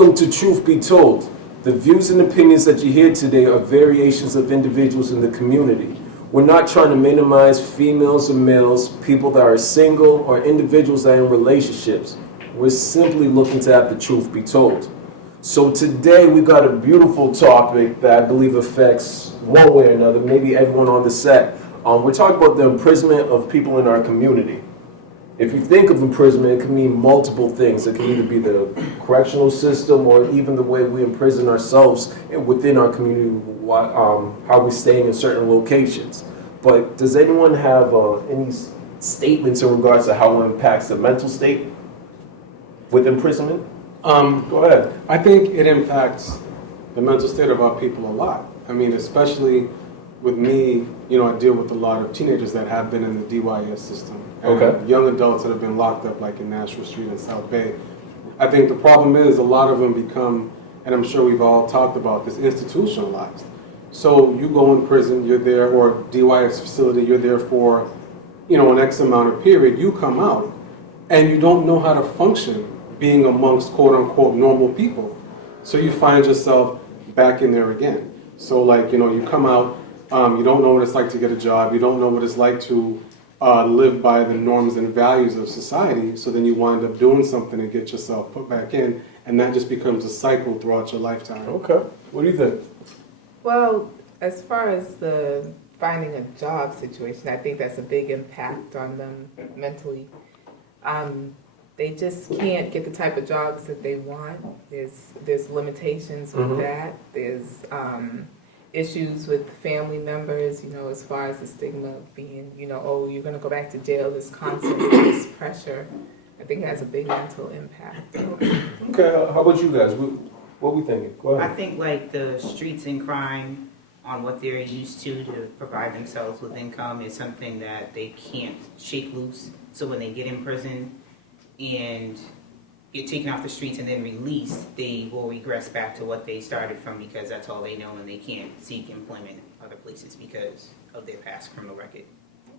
Welcome to Truth Be Told. The views and opinions that you hear today are variations of individuals in the community. We're not trying to minimize females or males, people that are single, or individuals that are in relationships. We're simply looking to have the truth be told. So today we got a beautiful topic that I believe affects one way or another, maybe everyone on the set. We're talking about the imprisonment of people in our community. If you think of imprisonment, it can mean multiple things. It can either be the correctional system or even the way we imprison ourselves within our community, how we're staying in certain locations. But does anyone have any statements in regards to how it impacts the mental state with imprisonment? Go ahead. I think it impacts the mental state of our people a lot. I mean, especially with me, I deal with a lot of teenagers that have been in the DYS system. And Okay. young adults that have been locked up like in Nashville Street and South Bay. I think the problem is a lot of them become, and I'm sure we've all talked about this, institutionalized. So you go in prison, you're there, or DYS facility, you're there for, an X amount of period, you come out, and you don't know how to function being amongst quote unquote normal people. So you find yourself back in there again. So you come out, you don't know what it's like to get a job. You don't know what it's like to live by the norms and values of society. So then you wind up doing something to get yourself put back in, and that just becomes a cycle throughout your lifetime. Okay. What do you think? Well, as far as the finding a job situation, I think that's a big impact on them mentally. They just can't get the type of jobs that they want. There's limitations with that. There's issues with family members, as far as the stigma of being, oh, you're going to go back to jail, this constant this pressure. I think it has a big mental impact. Okay, how about you guys? What we thinking? Go ahead. I think the streets and crime on what they're used to provide themselves with income is something that they can't shake loose. So when they get in prison and get taken off the streets and then released, they will regress back to what they started from because that's all they know and they can't seek employment other places because of their past criminal record.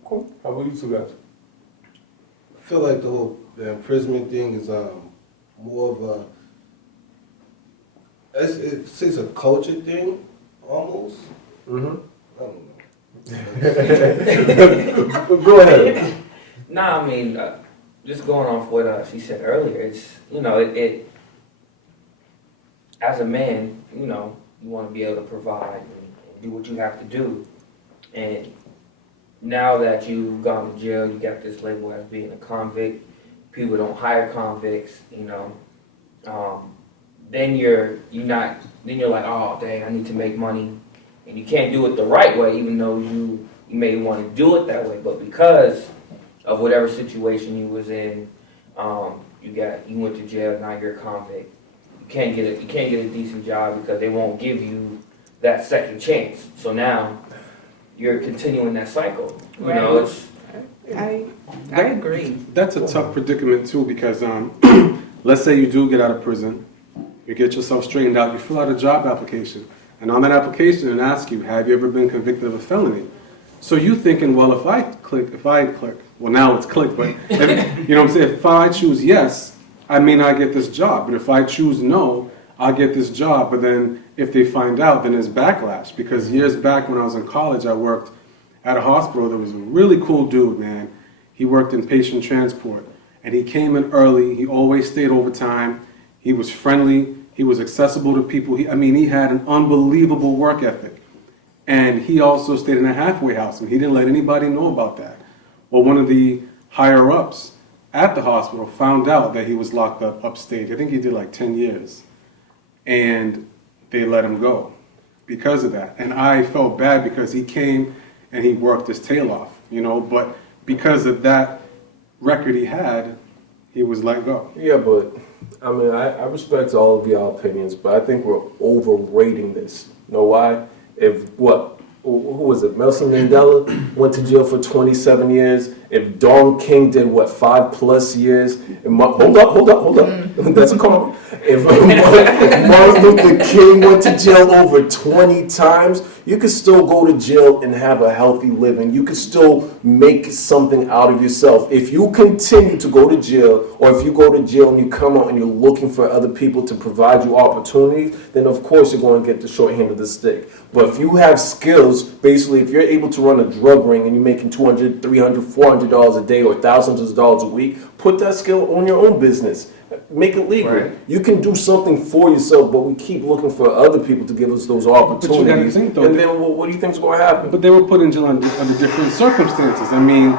Cool. How about you two guys? I feel like the imprisonment thing is more of it's a culture thing almost. Mm-hmm. I don't know. Go ahead. Nah, I mean, just going off what she said earlier, it's, it as a man, you want to be able to provide and do what you have to do. And now that you've gone to jail, you got this label as being a convict. People don't hire convicts, then you're like, oh, dang, I need to make money. And you can't do it the right way, even though you may want to do it that way. But because of whatever situation you was in, you went to jail, now you're a convict. You can't get a decent job because they won't give you that second chance. So now you're continuing that cycle. I agree. That's a tough predicament too because let's say you do get out of prison, you get yourself straightened out, you fill out a job application. And on that application it asks you, have you ever been convicted of a felony? So you thinking, well, if I click, well now it's click, but if I choose yes, I may not get this job. But if I choose no, I'll get this job. But then if they find out, then there's backlash. Because years back when I was in college, I worked at a hospital. There was a really cool dude, man. He worked in patient transport. And he came in early. He always stayed overtime. He was friendly. He was accessible to people. He had an unbelievable work ethic. And he also stayed in a halfway house, and he didn't let anybody know about that. Well, one of the higher-ups at the hospital found out that he was locked up upstate. I think he did 10 years. And they let him go because of that. And I felt bad because he came and he worked his tail off, but because of that record he had, he was let go. Yeah, but I respect all of y'all opinions, but I think we're overrating this. You know why? Who was it? Nelson Mandela went to jail for 27 years. If Don King did 5+ years? Hold up. That's a call. If Martin Luther King went to jail over 20 times, you could still go to jail and have a healthy living. You could still make something out of yourself. If you continue to go to jail, or if you go to jail and you come out and you're looking for other people to provide you opportunities, then of course you're going to get the short end of the stick. But if you have skills, basically if you're able to run a drug ring and you're making $200, $300, $400 a day or thousands of dollars a week, put that skill on your own business. Make it legal. Right. You can do something for yourself, but we keep looking for other people to give us those opportunities. think, though, and then what do you think is going to happen? But they were put in jail under different circumstances. I mean,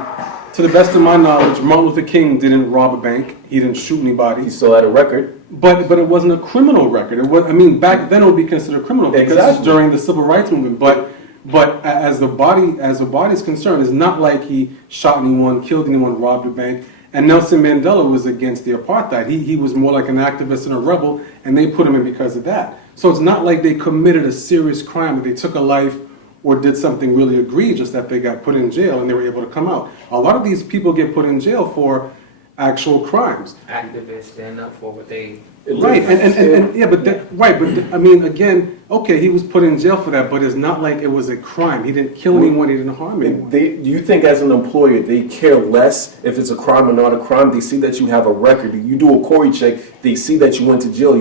to the best of my knowledge, Martin Luther King didn't rob a bank. He didn't shoot anybody. He still had a record. But it wasn't a criminal record. It was. I mean, back then it would be considered criminal because it's Exactly. during the civil rights movement. But as the body is concerned, it's not like he shot anyone, killed anyone, robbed a bank. And Nelson Mandela was against the apartheid. He was more like an activist and a rebel, and they put him in because of that. So it's not like they committed a serious crime, that they took a life or did something really egregious that they got put in jail and they were able to come out. A lot of these people get put in jail for actual crimes. Activists stand up for what they. Right, and yeah, but I mean, again, okay, he was put in jail for that, but it's not like it was a crime. He didn't kill anyone, he didn't harm anyone. Do you think as an employer they care less if it's a crime or not a crime? They see that you have a record. You do a Corey check, they see that you went to jail,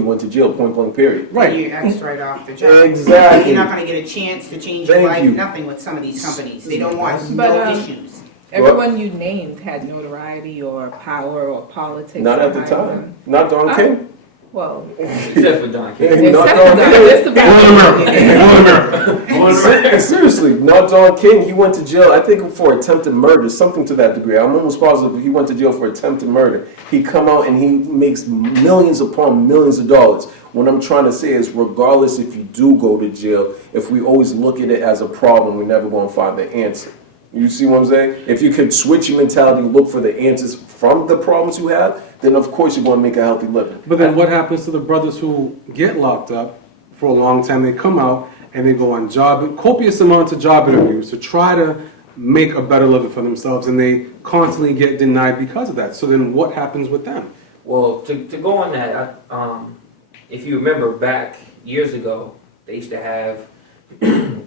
point blank period. Right. You're axed right off the job. Exactly. You're not going to get a chance to change Thank your life, you. nothing with some of these companies. They don't want But, no issues. Everyone you named had notoriety or power or politics. Not at the behind time. them. Not Don King. Well, Except for Don King. Not except Don for King. just about. Seriously, not Don King. He went to jail, I think, for attempted murder, something to that degree. I'm almost positive he went to jail for attempted murder. He come out and he makes millions upon millions of dollars. What I'm trying to say is, regardless if you do go to jail, if we always look at it as a problem, we're never going to find the answer. You see what I'm saying? If you could switch your mentality and look for the answers from the problems you have, then of course you're going to make a healthy living. But then what happens to the brothers who get locked up for a long time? They come out and they go on copious amounts of job interviews to try to make a better living for themselves, and they constantly get denied because of that. So then what happens with them? Well, to go on that, if you remember back years ago, they used to have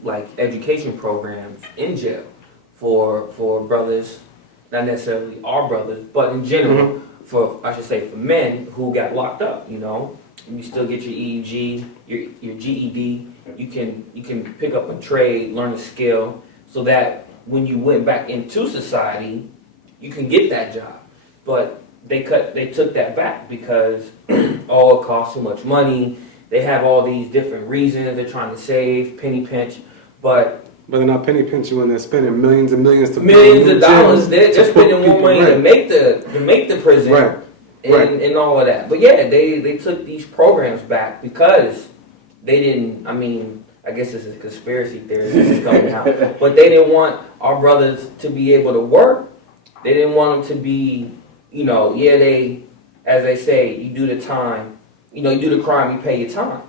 like education programs in jail for brothers, not necessarily our brothers, but in general, for men who got locked up. You know, you still get your EEG, your GED. You can pick up a trade, learn a skill, so that when you went back into society, you can get that job. But they took that back because it costs too much money. They have all these different reasons they're trying to save, penny pinch, but they're not penny pinching when they're spending millions and millions to millions of dollars. They're spending more people money to make the prison Right. and all of that. But yeah, they took these programs back because they didn't. I mean, I guess this is a conspiracy theory that's coming out, but they didn't want our brothers to be able to work. They didn't want them to be, as they say, you do the time, you do the crime, you pay your time.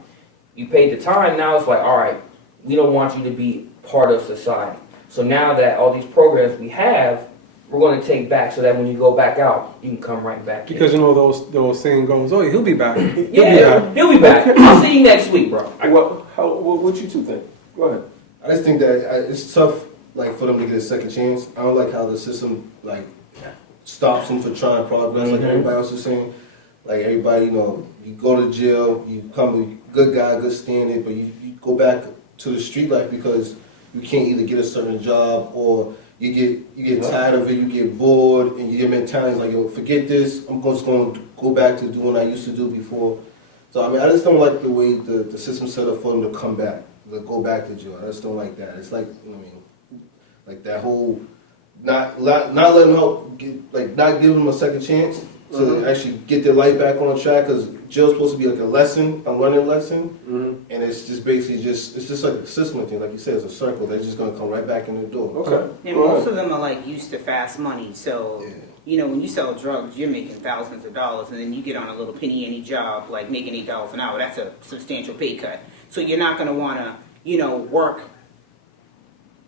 You paid the time. Now it's like, all right, we don't want you to be part of society. So now that all these programs we have, we're going to take back so that when you go back out, you can come right back Because in. those saying goes, oh, he'll be back. He'll be back. I'll see you next week, bro. What you two think? Go ahead. I just think that it's tough, like, for them to get a second chance. I don't like how the system, like, stops them for trying progress, like everybody else is saying. Like, everybody, you go to jail, you come a good guy, good standing, but you go back to the street life because you can't either get a certain job or you get tired of it, you get bored, and you get mentality like, yo, forget this, I'm just going to go back to doing what I used to do before. So, I mean, I just don't like the way the system's set up for them to come back, to go back to jail. I just don't like that. It's like, like that whole not letting them help, not giving them a second chance to actually get their life back on track, because jail's supposed to be like a learning lesson, and it's just basically it's just like a system thing, like you said, it's a circle. They're just gonna come right back in the door. Okay. And most of them are like used to fast money, so when you sell drugs, you're making thousands of dollars, and then you get on a little penny ante job, like making $8 an hour. That's a substantial pay cut. So you're not gonna wanna, work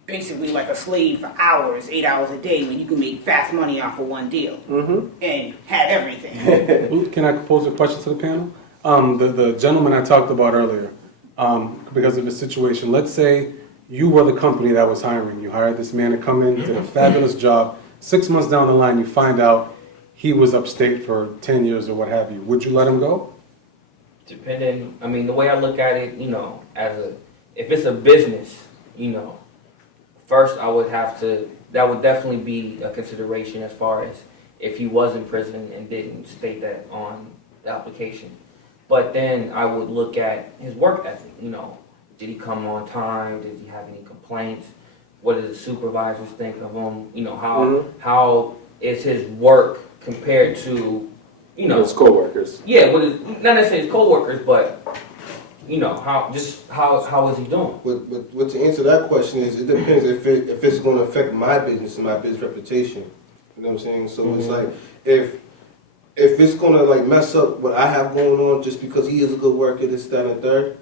basically like a slave for hours, 8 hours a day, when you can make fast money off of one deal and have everything. Can I pose a question to the panel? The gentleman I talked about earlier, because of the situation, let's say you were the company that was hiring. You hired this man to come in, did a fabulous job. 6 months down the line, you find out he was upstate for 10 years or what have you. Would you let him go? Depending, I mean, the way I look at it, you know, if it's a business, you know, first I would have to, that would definitely be a consideration as far as if he was in prison and didn't state that on the application. But then I would look at his work ethic, you know, did he come on time? Did he have any complaints? What do the supervisors think of him? You know, how is his work compared to, you know, his coworkers. Yeah, not necessarily his coworkers, but you know, how is he doing? But to answer that question is, it depends if it's going to affect my business and my business reputation. You know what I'm saying? So it's like if it's going to like mess up what I have going on just because he is a good worker, this, that, and the third,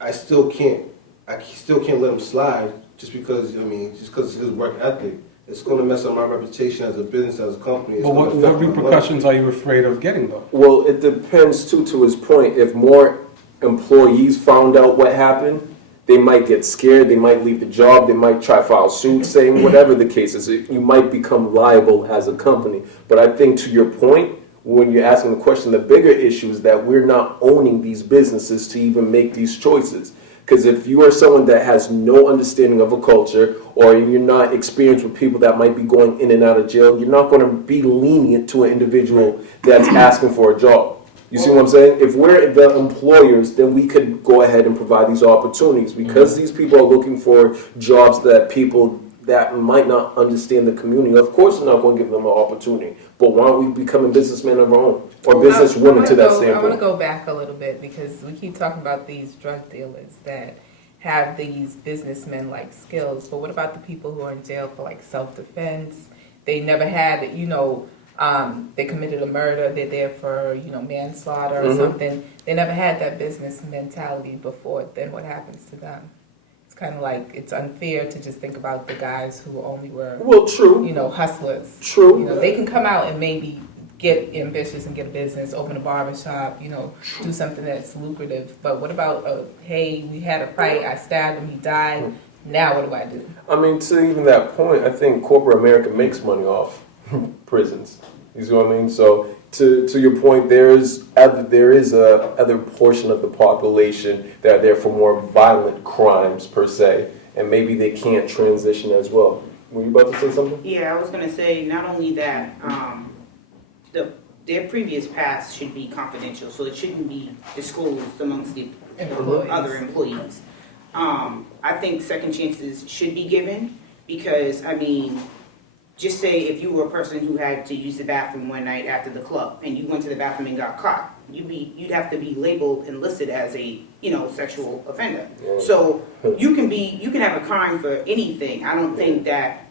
I still can't let him slide just because it's his work ethic. It's going to mess up my reputation as a business, as a company. But what repercussions are you afraid of getting, though? Well, it depends, too, to his point. If more employees found out what happened, they might get scared, they might leave the job, they might try to file suit, saying whatever the case is. You might become liable as a company. But I think to your point, when you're asking the question, the bigger issue is that we're not owning these businesses to even make these choices. Because if you are someone that has no understanding of a culture, or you're not experienced with people that might be going in and out of jail, you're not going to be lenient to an individual that's asking for a job. You see what I'm saying? If we're the employers, then we could go ahead and provide these opportunities. Because these people are looking for jobs that people that might not understand the community, of course we're not going to give them an opportunity. But why aren't we becoming businessmen of our own? Or business women to that standpoint? I want to go back a little bit because we keep talking about these drug dealers that have these businessmen-like skills. But what about the people who are in jail for like self-defense? They never had, they committed a murder. They're there for, manslaughter or something. They never had that business mentality before. Then what happens to them? It's kind of like it's unfair to just think about the guys who only were, true. Hustlers. True. They can come out and maybe get ambitious and get a business, open a barbershop, do something that's lucrative. But what about, hey, we had a fight, I stabbed him, he died. Now what do I do? I mean, to even that point, I think corporate America makes money off prisons. You see what I mean? So to your point, there is a other portion of the population that are there for more violent crimes per se, and maybe they can't transition as well. Were you about to say something? Yeah, I was going to say not only that, their previous past should be confidential, so it shouldn't be disclosed amongst the other employees. I think second chances should be given because, just say if you were a person who had to use the bathroom one night after the club and you went to the bathroom and got caught, you'd have to be labeled and listed as a sexual offender. Yeah. So you can have a crime for anything. I don't think that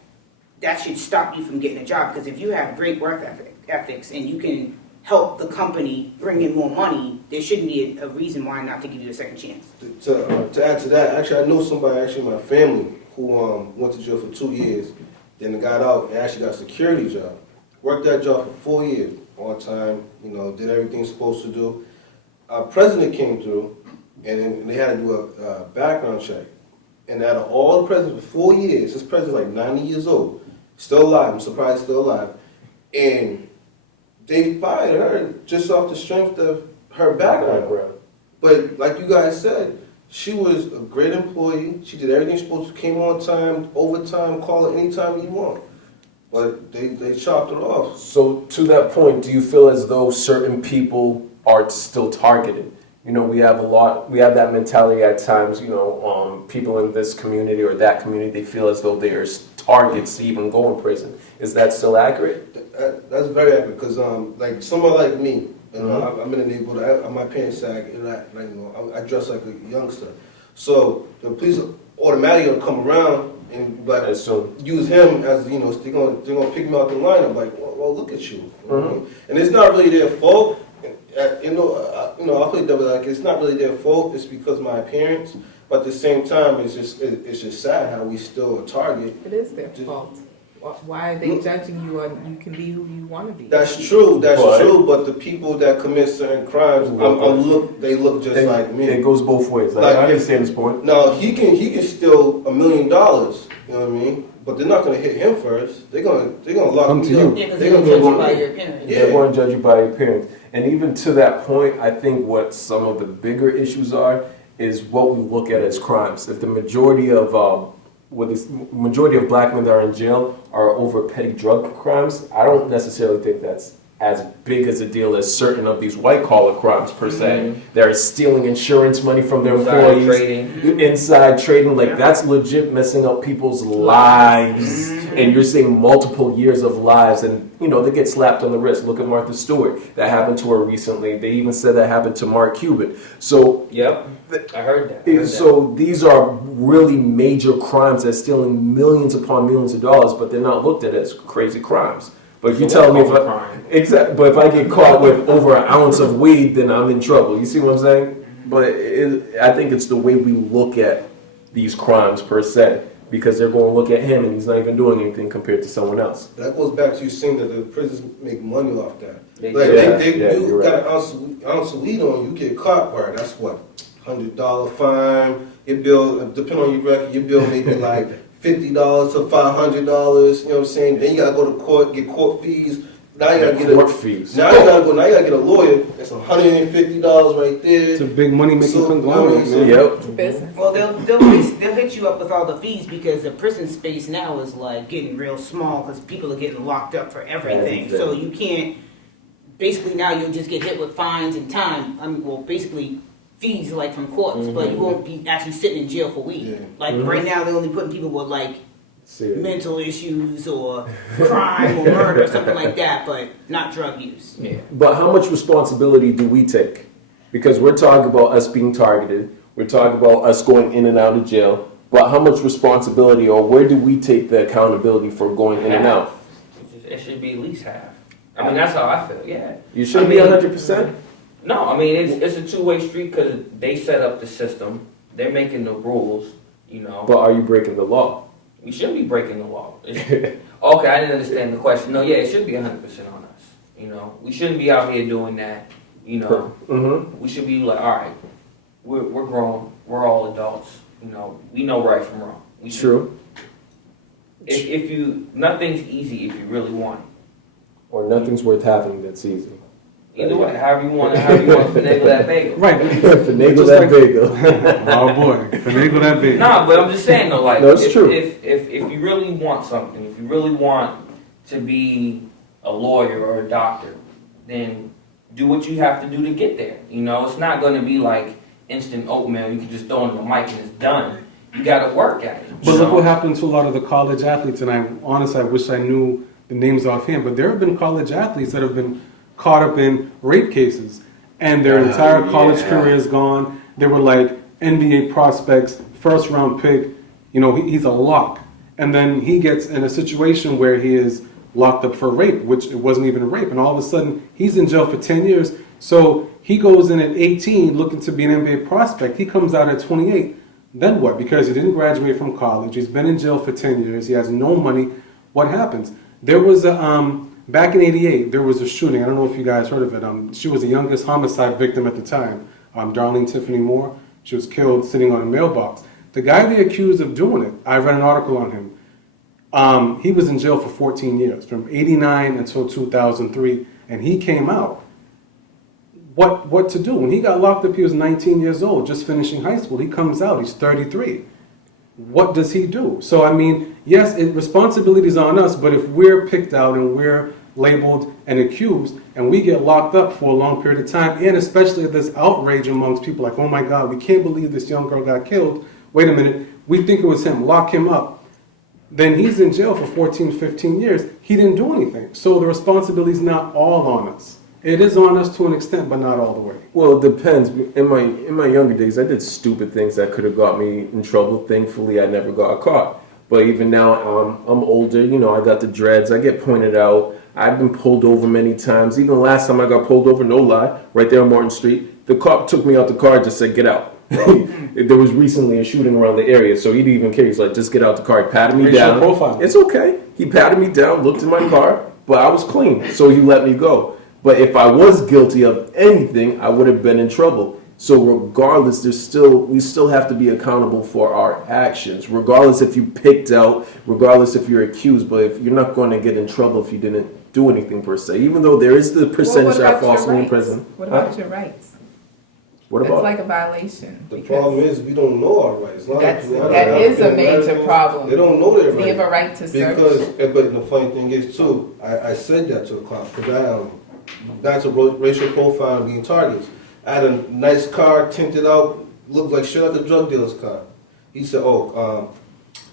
should stop you from getting a job because if you have great work ethics and you can help the company bring in more money, there shouldn't be a reason why not to give you a second chance. To add to that, actually I know somebody in my family who went to jail for 2 years. Then got out and actually got a security job. Worked that job for 4 years, on time, did everything supposed to do. Our president came through, and then they had to do a background check. And out of all the presidents for 4 years, this president's like 90 years old, still alive, I'm surprised still alive. And they fired her just off the strength of her background. But like you guys said, she was a great employee. She did everything she supposed to, came on time, overtime, call her anytime you want. But they chopped her off. So to that point, do you feel as though certain people are still targeted? We have that mentality at times, people in this community or that community, they feel as though there's targets to even go in prison. Is that still accurate? That's very accurate because like someone like me, I'm in the neighborhood. My pants sag, and I dress like a youngster. So the police automatically gonna come around and use him as they're gonna pick me out the lineup. Like, well, look at you. And it's not really their fault. I'll play devil like it's not really their fault. It's because of my appearance. But at the same time, it's just sad how we still a target. It is their fault. Why are they judging you on, you can be who you want to be? That's true, But- but the people that commit certain crimes, they look just like me. It goes both ways. Like, I understand this point. Now he can steal $1 million. You know what I mean? But they're not gonna hit him first. They're gonna lock Come me to up. you. Yeah, because They're they gonna don't judge go you by on your me. appearance. Yeah. They're going to judge you by your appearance. And even to that point, I think what some of the bigger issues are is what we look at as crimes. If the majority of majority of black men that are in jail are over petty drug crimes, I don't necessarily think that's as big as a deal as certain of these white collar crimes per se. They're stealing insurance money from their Inside employees, trading. inside trading, like that's legit messing up people's lives. And you're seeing multiple years of lives, and you know they get slapped on the wrist. Look at Martha Stewart. That happened to her recently. They even said that happened to Mark Cuban. So Yep, I heard that. so these are really major crimes that's stealing millions upon millions of dollars, but they're not looked at as crazy crimes. But if you tell me but if I get caught with over an ounce of weed, then I'm in trouble. You see what I'm saying? But I think it's the way we look at these crimes per se, because they're going to look at him and he's not even doing anything compared to someone else. That goes back to you saying that the prisons make money off that. They Like do. you got an ounce of weed on you, get caught. Right? That's what $100 fine. Your bill, depending on your record, your bill may be like $50 to $500. You know what I'm saying? Then you gotta go to court, get court fees. Now you gotta get Court fees. Now you gotta get a lawyer. That's $150 right there. It's a big money making So, conglomerate, I mean, man. Yep. It's business. Well, they'll hit you up with all the fees because the prison space now is like getting real small because people are getting locked up for everything. So you can't. Basically, now you'll just get hit with fines and time. I mean, well, basically fees like from courts, but you won't be actually sitting in jail for weed. Yeah. Like right now, they're only putting people with like See it. mental issues or crime or murder or something like that, but not drug use. Yeah. But how much responsibility do we take? Because we're talking about us being targeted. We're talking about us going in and out of jail. But how much responsibility, or where do we take the accountability for going in and out? It should be at least half. I mean, that's how I feel. Yeah. You shouldn't be 100%. No, I mean it's a two-way street because they set up the system. They're making the rules. You know. But are you breaking the law? We shouldn't be breaking the law. Okay, I didn't understand the question. No, yeah, it should be 100% on us. You know, we shouldn't be out here doing that. You know, Mm-hmm. we should be like, all right, we're grown. We're all adults. You know, we know right from wrong. We should- True. If you, nothing's easy if you really want it. Or nothing's worth having that's easy. Either way, however you want to finagle that bagel. Right. Finagle Just that like- bagel. Oh boy, finagle that big. Nah, but I'm just saying though, like, No, it's if, true. if you really want something, if you really want to be a lawyer or a doctor, then do what you have to do to get there. You know, it's not going to be like instant oatmeal. You can just throw in the mic and it's done. You got to work at it. But you look know? what happened to a lot of the college athletes, and I wish I knew the names offhand, but there have been college athletes that have been caught up in rape cases, and their entire college career is gone. They were like NBA prospects, first round pick, you know, he's a lock. And then he gets in a situation where he is locked up for rape, which it wasn't even a rape, and all of a sudden he's in jail for 10 years. So he goes in at 18 looking to be an NBA prospect. He comes out at 28. Then what? Because he didn't graduate from college, he's been in jail for 10 years, he has no money. What happens? There was a, back in '88, there was a shooting. I don't know if you guys heard of it. She was the youngest homicide victim at the time, Darlene Tiffany Moore. She was killed sitting on a mailbox. The guy they accused of doing it, I read an article on him. He was in jail for 14 years, from '89 until 2003, and he came out. What to do? When he got locked up, he was 19 years old, just finishing high school. He comes out, he's 33. What does he do? So, I mean, yes, responsibility is on us, but if we're picked out and we're labeled and accused, and we get locked up for a long period of time, and especially if there's outrage amongst people like, oh my God, we can't believe this young girl got killed. Wait a minute, we think it was him, lock him up. Then he's in jail for 14, 15 years. He didn't do anything. So the responsibility is not all on us. It is on us to an extent, but not all the way. Well, it depends. In my younger days, I did stupid things that could have got me in trouble. Thankfully, I never got caught. But even now, I'm older. You know, I got the dreads. I get pointed out. I've been pulled over many times. Even last time I got pulled over, no lie, right there on Martin Street, the cop took me out the car and just said, "Get out." There was recently a shooting around the area, so he didn't even care. He's like, just get out the car. He patted me Racial down. profiling. It's okay. He patted me down, looked in my car, but I was clean, so he let me go. But if I was guilty of anything, I would have been in trouble. So regardless, we still have to be accountable for our actions, regardless if you picked out, regardless if you're accused. But if you're not going to get in trouble if you didn't do anything per se, even though there is the percentage that are falsely in prison. What about your rights? What That's about? like a violation. The because problem is we don't know our rights. that is a major problem. They don't know their Do you have a rights. right to search? Because, but the funny thing is too, I said that to a cop because that's a racial profile being targets. I had a nice car, tinted out, looked like shit like a drug dealer's car. He said,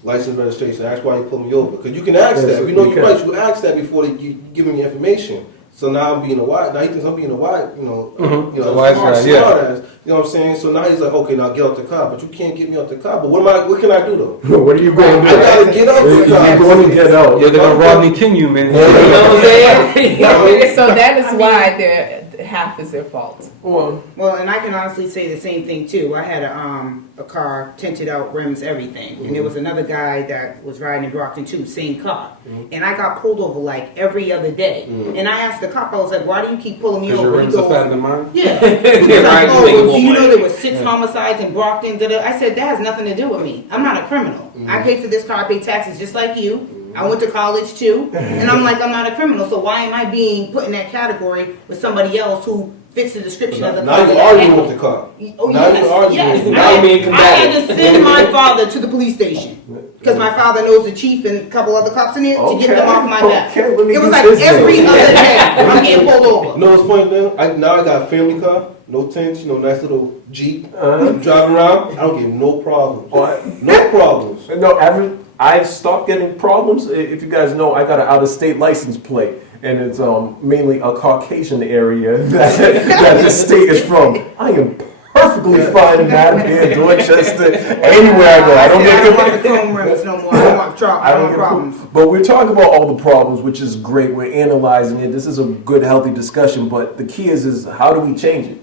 license registration. That's why he pulled me over. Because you can ask Yes, that. We know you you're can. right. You ask that before they give me information. So now I'm being a white. Now he thinks I'm being a white, The wise guy, smart yeah. ass. You know what I'm saying? So now he's like, okay, now get out the car. But you can't get me out the car. But what can I do though? What are you going to I do? gotta get out the car. You're going to get out. Yeah, they're gonna Rodney King you, man. You know what I'm saying? So that is why half is their fault. Well, Well, and I can honestly say the same thing too. I had a car, tinted out, rims, everything. And there was another guy that was riding in Brockton too, same car. And I got pulled over like every other day. And I asked the cop, I was like, why do you keep pulling me Because over? your He rims are goes, fatter than mine. yeah. He's Yeah, like, right, oh, you make well, more do you know money. there were 6 homicides in Brockton? I said, that has nothing to do with me. I'm not a criminal. I pay for this car, I pay taxes just like you. I went to college too. And I'm like, I'm not a criminal. So why am I being put in that category with somebody else who fits the description of the car? Now you're arguing with the car. Oh, Now yes, you're arguing. yes. Now you're being I had to combative. send my father to the police station because my father knows the chief and a couple other cops in there to get them off my back. Okay, let me It was do like this every then. other day I'm getting pulled over. No, it's funny thing. Now I got a family car, no tents, nice little Jeep. I'm driving around. I don't get no problems. What? No problems. No, I stopped getting problems. If you guys know, I got an out-of-state license plate, and it's mainly a Caucasian area that the state is from. I am perfectly fine in Mattapan, Dorchester, anywhere I go. I don't I don't want get the chrome rims no more. I don't want trouble. I don't want problems. But we're talking about all the problems, which is great. We're analyzing it. This is a good, healthy discussion. But the key is how do we change it?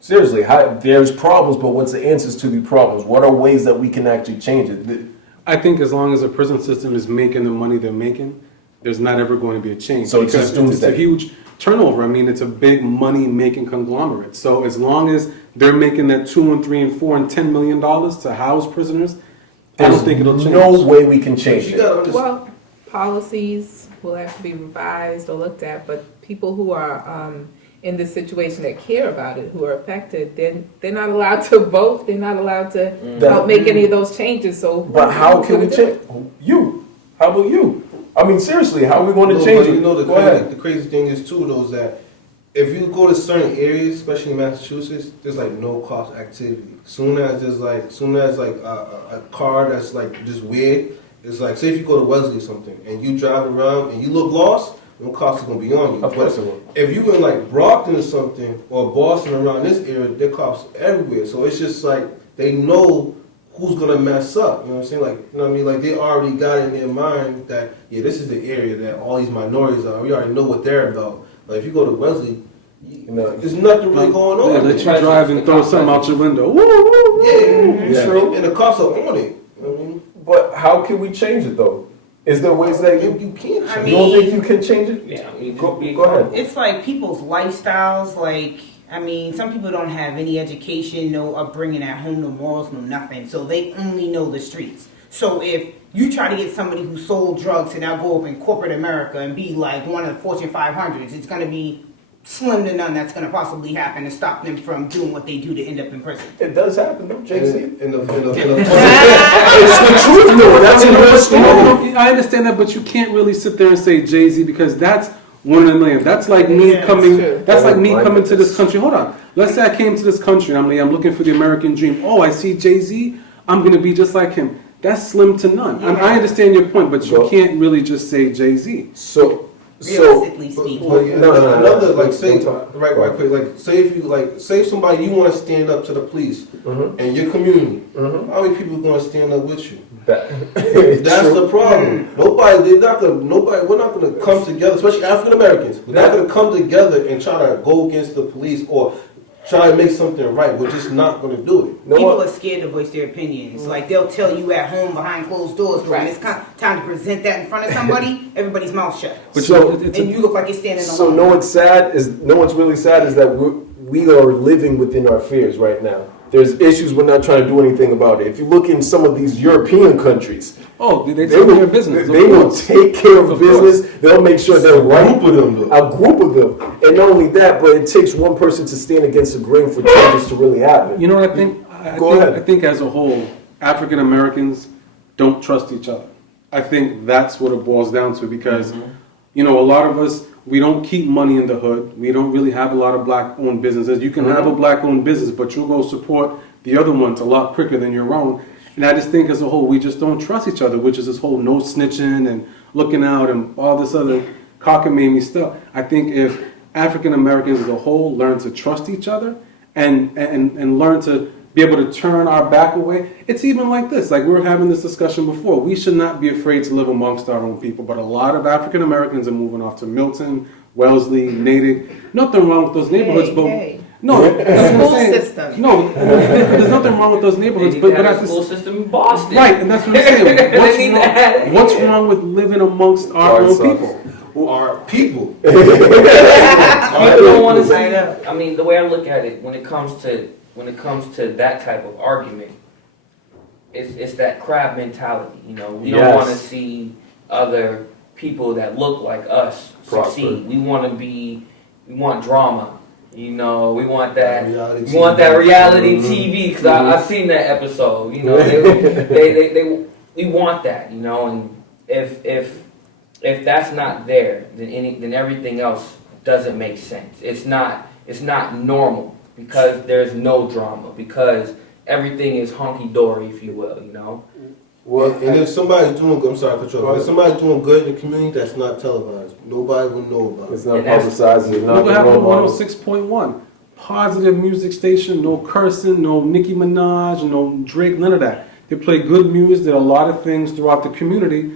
Seriously, there's problems, but what's the answers to the problems? What are ways that we can actually change it? I think as long as the prison system is making the money they're making, there's not ever going to be a change. So it's because just doomsday. it's a huge turnover. I mean, it's a big money-making conglomerate. So as long as they're making that $2 and $3 and $4 and $10 million to house prisoners, I don't think it'll change. No way we can change You it. gotta understand. Well, policies will have to be revised or looked at, but people who are in this situation that care about it, who are affected, they're not allowed to vote. They're not allowed to help make any of those changes. So, But how can we change? You? How about you? I mean, seriously, how are we going to change it? Go ahead. The crazy thing is too, though, is that if you go to certain areas, especially in Massachusetts, there's like no cost activity. Soon as a car that's like just weird, it's like, say if you go to Wesley or something and you drive around and you look lost, no cost is gonna be on you. Of course it will. If you in like Brockton or something or Boston around this area, there are cops everywhere. So it's just like they know who's gonna mess up. You know what I'm saying? Like, you know what I mean? Like they already got in their mind that this is the area that all these minorities are. We already know what they're about. Like if you go to Wesley, there's nothing really going on. Yeah, let you drive and throw something out your window. Woo, woo, woo. Yeah, True. and the cops are on it. You know what I mean? But how can we change it though? Is there ways that You can't. I you don't mean- think you can change it? Yeah, Go ahead. It's like people's lifestyles. Like, I mean, some people don't have any education, no upbringing at home, no morals, no nothing. So they only know the streets. So if you try to get somebody who sold drugs to now go up in corporate America and be like one of the Fortune 500s, it's going to be slim to none that's going to possibly happen to stop them from doing what they do to end up in prison. It does happen though, JC. In the It's the truth though. That's a real story. I understand that, but you can't really sit there and say Jay-Z because that's 1 in a million. That's like me Yeah, coming. that's true. That's like me Oh my coming to goodness. this country. Hold on. Let's say I came to this country and I'm looking for the American dream. Oh, I see Jay-Z. I'm gonna be just like him. That's slim to none. And I understand your point, but you Well- can't really just say Jay-Z. So Realistically speaking. Another like say Don't talk. right quick like say if you like say somebody you want to stand up to the police in your community, how many people are going to stand up with you? That's the problem. We're not gonna come together, especially African Americans. We're not gonna come together and try to go against the police or try to make something right. We're just not gonna do it. No People one- are scared to voice their opinions. Like they'll tell you at home behind closed doors, but when it's time to present that in front of somebody, everybody's mouth shut. But So- it's And you look like you're standing So alone. no one's really sad is that we are living within our fears right now. There's issues we're not trying to do anything about it. If you look in some of these European countries, oh, they they take will, care of business. they will take care of Of business. They'll make sure they're A right. group of them, though. A group of them. And not only that, but it takes one person to stand against the grain for changes to really happen. You know what I think? Go ahead. I think as a whole, African Americans don't trust each other. I think that's what it boils down to because, you know, a lot of us, we don't keep money in the hood. We don't really have a lot of black-owned businesses. You can have a black-owned business, but you'll go support the other ones a lot quicker than your own. And I just think as a whole, we just don't trust each other, which is this whole no snitching and looking out and all this other cockamamie stuff. I think if African Americans as a whole learn to trust each other and learn to be able to turn our back away, it's even like this. Like we were having this discussion before. We should not be afraid to live amongst our own people, but a lot of African Americans are moving off to Milton, Wellesley, Natick. Nothing wrong with those neighborhoods, but Hey. no, that's what I'm School saying. system. No, there's nothing wrong with those neighborhoods, They but got at a the school system in Boston. right, and that's what I'm saying. They need to add it What's here. wrong with living amongst our own people? Our people. People don't want to see. I know. I mean, the way I look at it, when it comes to that type of argument, it's that crab mentality. You know, we don't Yes. want to see other people that look like us Prosper. succeed. We want drama. You know, we want that. Reality We want that TV. reality TV because I've seen that episode. You know, we want that. You know, and if that's not there, then everything else doesn't make sense. It's not normal because there's no drama because everything is hunky dory, if you will. You know. Well, And if somebody's doing, I'm sorry for Go trouble. ahead. If somebody's doing good in the community, that's not televised. Nobody will know about it's it. not And that's- publicized. It's Look not what happened to normal. 106.1. Positive music station, no cursing, no Nicki Minaj, no Drake, none of that. They play good music, did a lot of things throughout the community,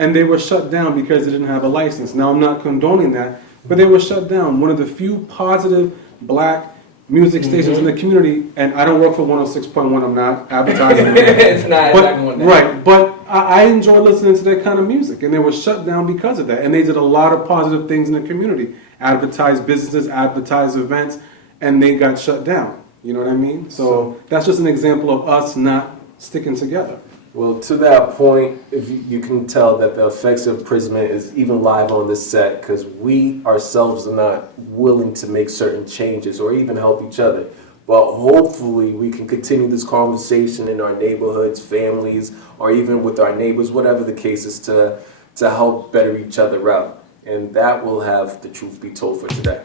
and they were shut down because they didn't have a license. Now, I'm not condoning that, but they were shut down. One of the few positive black music stations in the community, and I don't work for 106.1, I'm not advertising. It's not But, exactly what that. right, but I enjoy listening to that kind of music, and they were shut down because of that. And they did a lot of positive things in the community, advertised businesses, advertised events, and they got shut down. You know what I mean? So that's just an example of us not sticking together. Well, to that point, if you can tell that the effects of imprisonment is even live on this set because we ourselves are not willing to make certain changes or even help each other. But hopefully we can continue this conversation in our neighborhoods, families, or even with our neighbors, whatever the case is, to help better each other out. And that will have the truth be told for today.